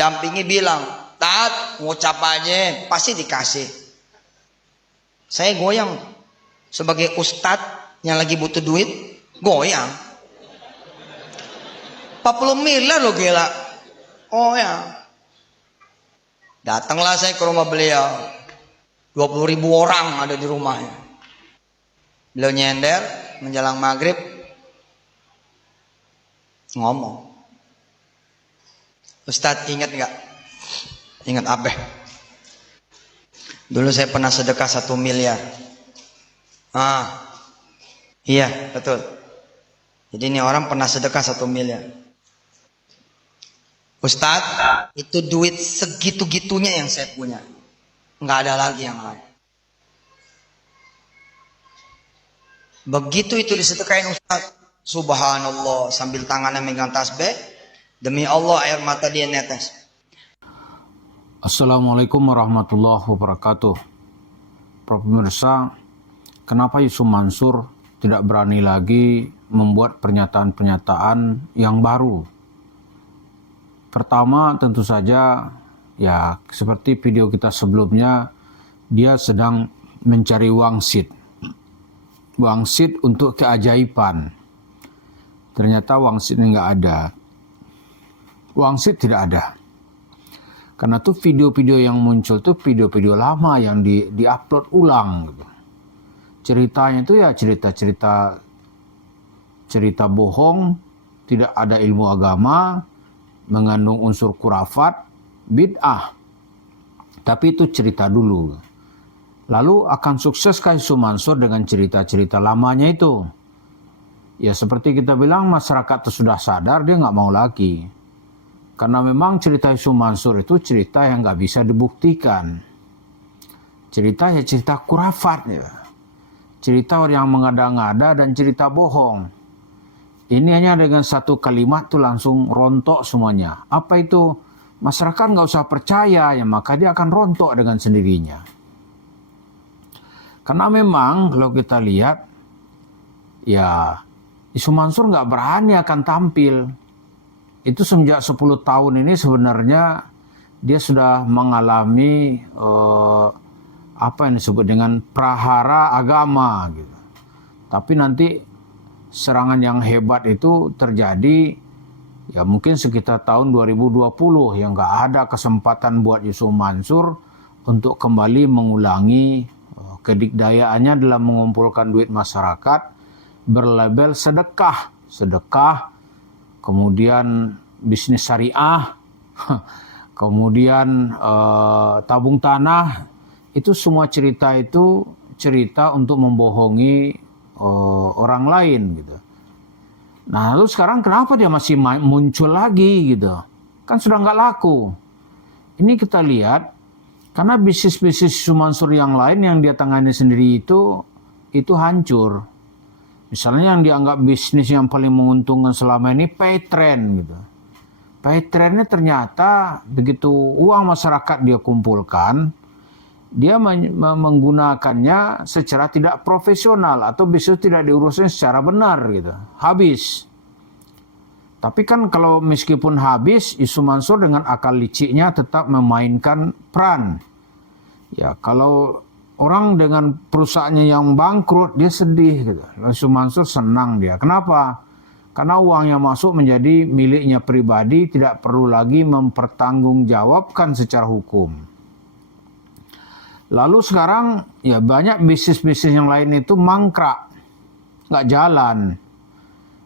mendampingi bilang, "Tat, ngucap aja, pasti dikasih." Saya goyang sebagai ustadz yang lagi butuh duit, goyang. 40 miliar loh, gila. Oh ya. Datanglah saya ke rumah beliau. 20.000 orang ada di rumahnya. Beliau nyender menjelang maghrib, ngomong, "Ustadz, ingat nggak?" "Ingat apa?" "Dulu saya pernah sedekah 1 miliar. Iya betul. Jadi ini orang pernah sedekah 1 miliar. Ustadz, itu duit segitu-gitunya yang saya punya. Nggak ada lagi yang lain." Begitu itu disedekain Ustadz, subhanallah, sambil tangannya megang tasbih, demi Allah air mata dia netes. Assalamualaikum warahmatullahi wabarakatuh. Para pemirsa, kenapa Yusuf Mansur tidak berani lagi membuat pernyataan-pernyataan yang baru? Pertama, tentu saja ya seperti video kita sebelumnya, dia sedang mencari wangsit untuk keajaiban. Ternyata wangsit ini nggak ada. Wangsit tidak ada. Karena tuh video-video yang muncul tuh video-video lama yang di-upload ulang gitu. Ceritanya itu ya cerita bohong, tidak ada ilmu agama, mengandung unsur khurafat, bid'ah. Tapi itu cerita dulu. Lalu akan sukseskah Yusuf Mansur dengan cerita-cerita lamanya itu? Ya seperti kita bilang, masyarakat itu sudah sadar, dia nggak mau lagi. Karena memang cerita Yusuf Mansur itu cerita yang nggak bisa dibuktikan. Cerita ya cerita khurafat ya. Cerita orang yang mengada-ngada dan cerita bohong. Ini hanya dengan satu kalimat tuh langsung rontok semuanya. Apa itu? Masyarakat nggak usah percaya, ya maka dia akan rontok dengan sendirinya. Karena memang kalau kita lihat, ya Yusuf Mansur nggak berani akan tampil. Itu semenjak 10 tahun ini sebenarnya dia sudah mengalami apa yang disebut dengan prahara agama gitu. Tapi nanti serangan yang hebat itu terjadi ya mungkin sekitar tahun 2020 yang nggak ada kesempatan buat Yusuf Mansur untuk kembali mengulangi kedikdayaannya dalam mengumpulkan duit masyarakat berlabel sedekah, kemudian bisnis syariah, kemudian tabung tanah. Itu semua cerita itu cerita untuk membohongi orang lain gitu. Nah lalu sekarang kenapa dia masih muncul lagi gitu? Kan sudah nggak laku. Ini kita lihat karena bisnis-bisnis Yusuf Mansur yang lain yang dia tangani sendiri itu hancur. Misalnya yang dianggap bisnis yang paling menguntungkan selama ini Paytrend gitu. Paytrendnya ternyata begitu uang masyarakat dia kumpulkan, dia menggunakannya secara tidak profesional atau bisnis tidak diurusnya secara benar gitu. Habis. Tapi kan kalau meskipun habis, Yusuf Mansur dengan akal liciknya tetap memainkan peran. Ya kalau orang dengan perusahaannya yang bangkrut, dia sedih gitu. Yusuf Mansur senang dia. Kenapa? Karena uang yang masuk menjadi miliknya pribadi, tidak perlu lagi mempertanggungjawabkan secara hukum. Lalu sekarang ya banyak bisnis-bisnis yang lain itu mangkrak, nggak jalan.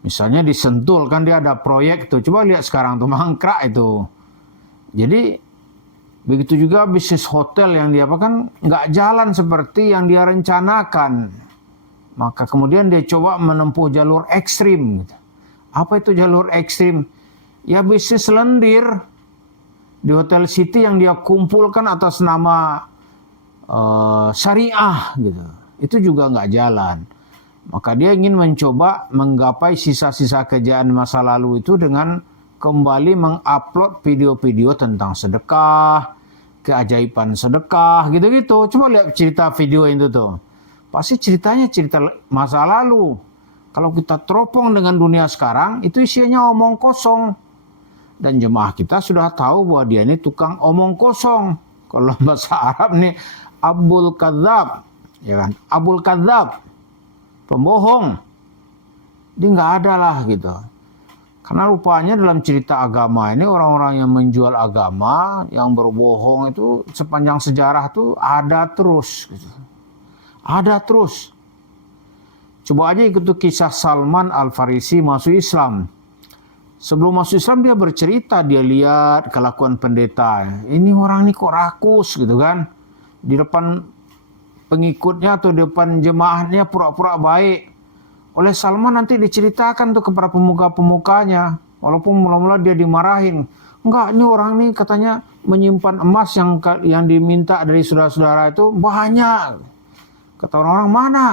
Misalnya di Sentul kan dia ada proyek tuh, coba lihat sekarang tuh mangkrak itu. Jadi begitu juga bisnis hotel yang dia kan nggak jalan seperti yang dia rencanakan. Maka kemudian dia coba menempuh jalur ekstrim. Apa itu jalur ekstrim? Ya bisnis lendir di Hotel City yang dia kumpulkan atas nama syariah gitu. Itu juga nggak jalan. Maka dia ingin mencoba menggapai sisa-sisa kejayaan masa lalu itu dengan kembali mengupload video-video tentang sedekah, keajaiban sedekah, gitu-gitu. Coba lihat cerita video itu tuh. Pasti ceritanya cerita masa lalu. Kalau kita teropong dengan dunia sekarang, itu isinya omong kosong. Dan jemaah kita sudah tahu bahwa dia ini tukang omong kosong. Kalau bahasa Arab nih Abul Kadzab, ya kan? Abul Kadzab, pembohong. Dia nggak ada lah gitu. Karena rupanya dalam cerita agama ini orang-orang yang menjual agama, yang berbohong itu sepanjang sejarah tuh ada terus. Gitu. Ada terus. Coba aja ikut kisah Salman Al-Farisi masuk Islam. Sebelum masuk Islam dia bercerita, dia lihat kelakuan pendeta. Ini orang ini kok rakus gitu kan. Di depan pengikutnya atau di depan jemaahnya pura-pura baik. Oleh Salman nanti diceritakan tuh kepada pemuka-pemukanya. Walaupun mula-mula dia dimarahin. Enggak, ini orang ini katanya menyimpan emas yang diminta dari saudara-saudara itu banyak. Kata orang-orang, mana?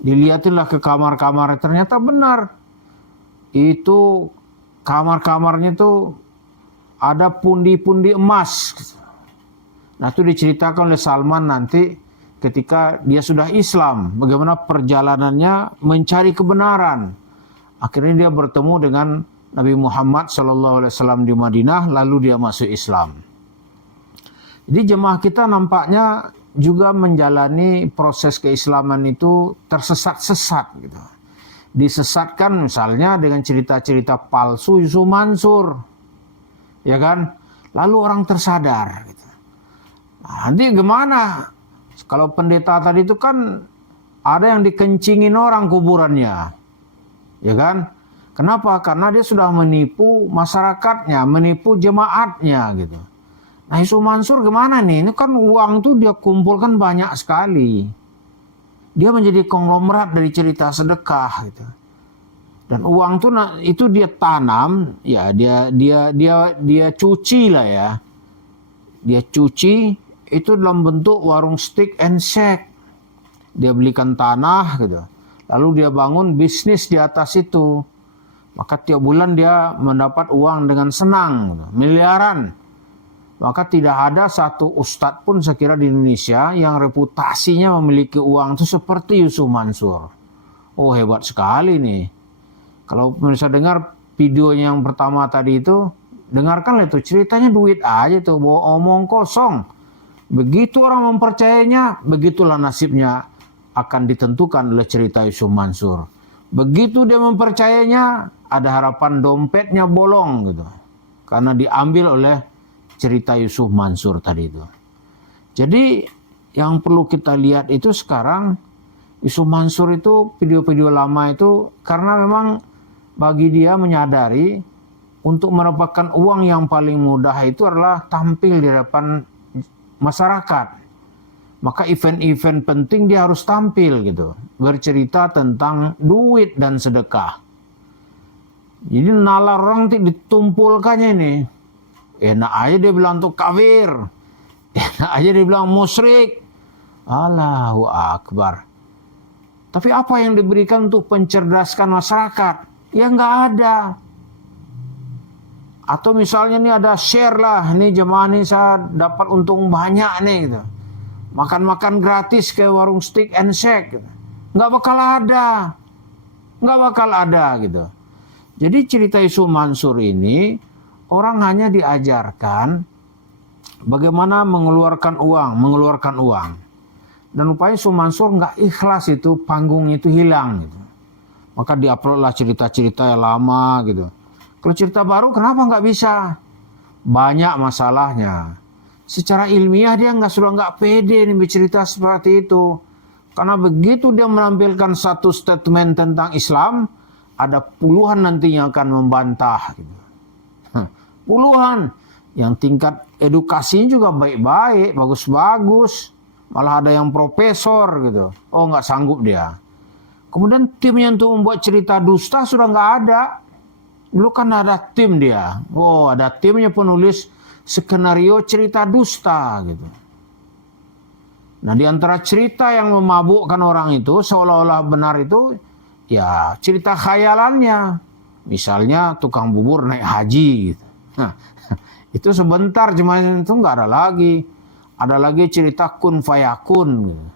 Dilihatinlah ke kamar-kamar, ternyata benar. Itu kamar-kamarnya tuh ada pundi-pundi emas. Nah itu diceritakan oleh Salman nanti ketika dia sudah Islam. Bagaimana perjalanannya mencari kebenaran. Akhirnya dia bertemu dengan Nabi Muhammad SAW di Madinah. Lalu dia masuk Islam. Jadi jemaah kita nampaknya juga menjalani proses keislaman itu tersesat-sesat gitu. Disesatkan misalnya dengan cerita-cerita palsu Yusuf Mansur, ya kan? Lalu orang tersadar. Gitu. Nah, nanti gimana? Kalau pendeta tadi itu kan ada yang dikencingin orang kuburannya, ya kan? Kenapa? Karena dia sudah menipu masyarakatnya, menipu jemaatnya, gitu. Nah Yusuf Mansur gimana nih? Ini kan uang tuh dia kumpulkan banyak sekali. Dia menjadi konglomerat dari cerita sedekah gitu. Dan uang tuh itu dia tanam, ya dia cuci lah ya. Dia cuci itu dalam bentuk warung steak and shake. Dia belikan tanah gitu. Lalu dia bangun bisnis di atas itu. Maka tiap bulan dia mendapat uang dengan senang, gitu. Miliaran. Maka tidak ada satu ustadz pun saya kira di Indonesia yang reputasinya memiliki uang itu seperti Yusuf Mansur. Oh hebat sekali nih. Kalau bisa dengar videonya yang pertama tadi itu, dengarkan itu ceritanya duit aja tuh, bawa omong kosong. Begitu orang mempercayainya, begitulah nasibnya akan ditentukan oleh cerita Yusuf Mansur. Begitu dia mempercayainya, ada harapan dompetnya bolong gitu. Karena diambil oleh cerita Yusuf Mansur tadi itu. Jadi yang perlu kita lihat itu sekarang Yusuf Mansur itu video-video lama itu karena memang bagi dia menyadari untuk mendapatkan uang yang paling mudah itu adalah tampil di depan masyarakat. Maka event-event penting dia harus tampil gitu, bercerita tentang duit dan sedekah. Jadi nalar orang ditumpulkannya ini. Enak aja dia bilang untuk kafir. Enak aja dia bilang musyrik. Allahu Akbar. Tapi apa yang diberikan untuk mencerdaskan masyarakat? Ya nggak ada. Atau misalnya nih ada share lah. Nih jemaah nih saya dapat untung banyak nih gitu. Makan-makan gratis ke warung steak and shake. Nggak bakal ada. Nggak bakal ada gitu. Jadi cerita Yusuf Mansur ini orang hanya diajarkan bagaimana mengeluarkan uang. Dan rupanya Yusuf Mansur nggak ikhlas itu panggung itu hilang gitu. Maka diuploadlah cerita-cerita yang lama gitu. Kalau cerita baru kenapa nggak bisa? Banyak masalahnya. Secara ilmiah dia sudah nggak pede nih bercerita seperti itu. Karena begitu dia menampilkan satu statement tentang Islam, ada puluhan nantinya akan membantah gitu. Puluhan yang tingkat edukasinya juga baik-baik, bagus-bagus, malah ada yang profesor gitu. Oh nggak sanggup dia. Kemudian timnya untuk membuat cerita dusta sudah nggak ada. Dulu kan ada tim dia. Oh ada timnya penulis skenario cerita dusta gitu. Nah di antara cerita yang memabukkan orang itu seolah-olah benar itu ya cerita khayalannya. Misalnya tukang bubur naik haji gitu. Nah, itu sebentar cuma itu nggak ada lagi. Ada lagi cerita kun fayakun, gitu.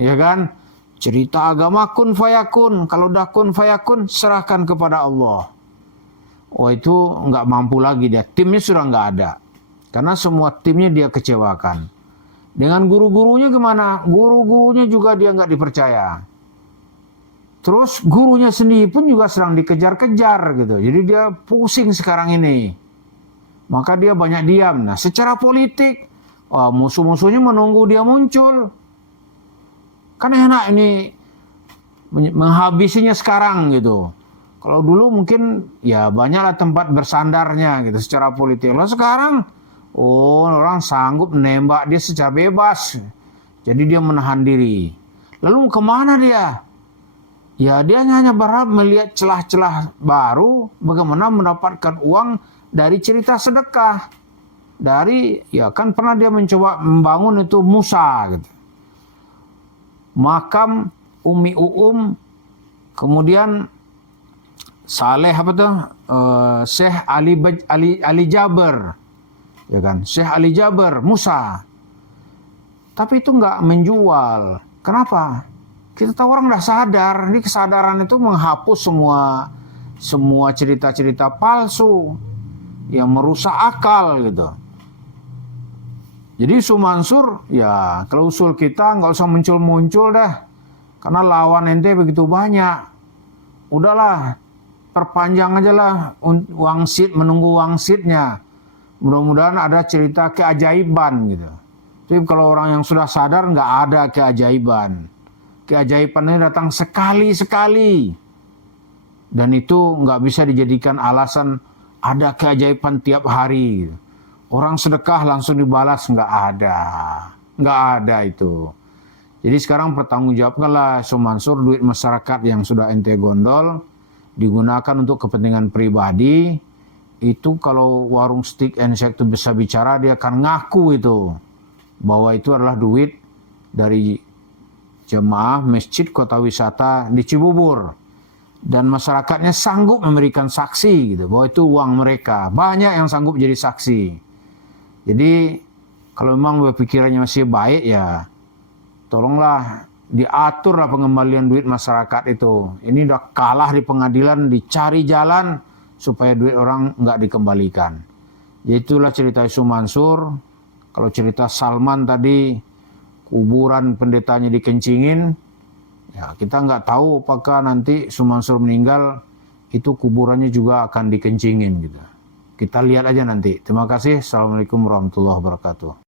Ya kan? Cerita agama kun fayakun. Kalau udah kun fayakun serahkan kepada Allah. oh itu nggak mampu lagi dia. Timnya sudah nggak ada. Karena semua timnya dia kecewakan. Dengan guru-gurunya gimana? Guru-gurunya juga dia nggak dipercaya. Terus gurunya sendiri pun juga sedang dikejar-kejar gitu. Jadi dia pusing sekarang ini. Maka dia banyak diam. Nah secara politik, musuh-musuhnya menunggu dia muncul. Kan enak ini menghabisinya sekarang gitu. Kalau dulu mungkin ya banyaklah tempat bersandarnya gitu secara politik. Lalu sekarang, orang sanggup menembak dia secara bebas. Jadi dia menahan diri. Lalu kemana dia? Ya dia hanya berharap melihat celah-celah baru bagaimana mendapatkan uang dari cerita sedekah. Ya kan pernah dia mencoba membangun itu Musa gitu. Makam Umi kemudian Saleh Syekh Ali Jaber. Ya kan? Syekh Ali Jaber, Musa. Tapi itu nggak menjual. Kenapa? Kita tahu orang udah sadar, ini kesadaran itu menghapus semua cerita-cerita palsu yang merusak akal gitu. Jadi Mansur, ya kalau usul kita nggak usah muncul-muncul dah, karena lawan ente begitu banyak. Udahlah, perpanjang aja lah wangsit, menunggu wangsitnya. Mudah-mudahan ada cerita keajaiban gitu. Tapi kalau orang yang sudah sadar nggak ada keajaiban. Keajaibannya datang sekali-sekali. Dan itu nggak bisa dijadikan alasan ada keajaiban tiap hari. Orang sedekah langsung dibalas, nggak ada. Nggak ada itu. Jadi sekarang pertanggungjawabkanlah Mansur duit masyarakat yang sudah ente gondol, digunakan untuk kepentingan pribadi. Itu kalau warung steak and shake itu bisa bicara, dia akan ngaku itu. Bahwa itu adalah duit dari jemaah Masjid Kota Wisata di Cibubur, dan masyarakatnya sanggup memberikan saksi gitu bahwa itu uang mereka. Banyak yang sanggup jadi saksi. Jadi kalau memang berpikirannya masih baik, ya tolonglah diaturlah pengembalian duit masyarakat itu. Ini udah kalah di pengadilan, dicari jalan supaya duit orang nggak dikembalikan. Itulah cerita Isu Mansur. Kalau cerita Salman tadi, kuburan pendetanya dikencingin, ya kita nggak tahu apakah nanti Mansur meninggal itu kuburannya juga akan dikencingin gitu. Kita lihat aja nanti. Terima kasih. Assalamualaikum warahmatullahi wabarakatuh.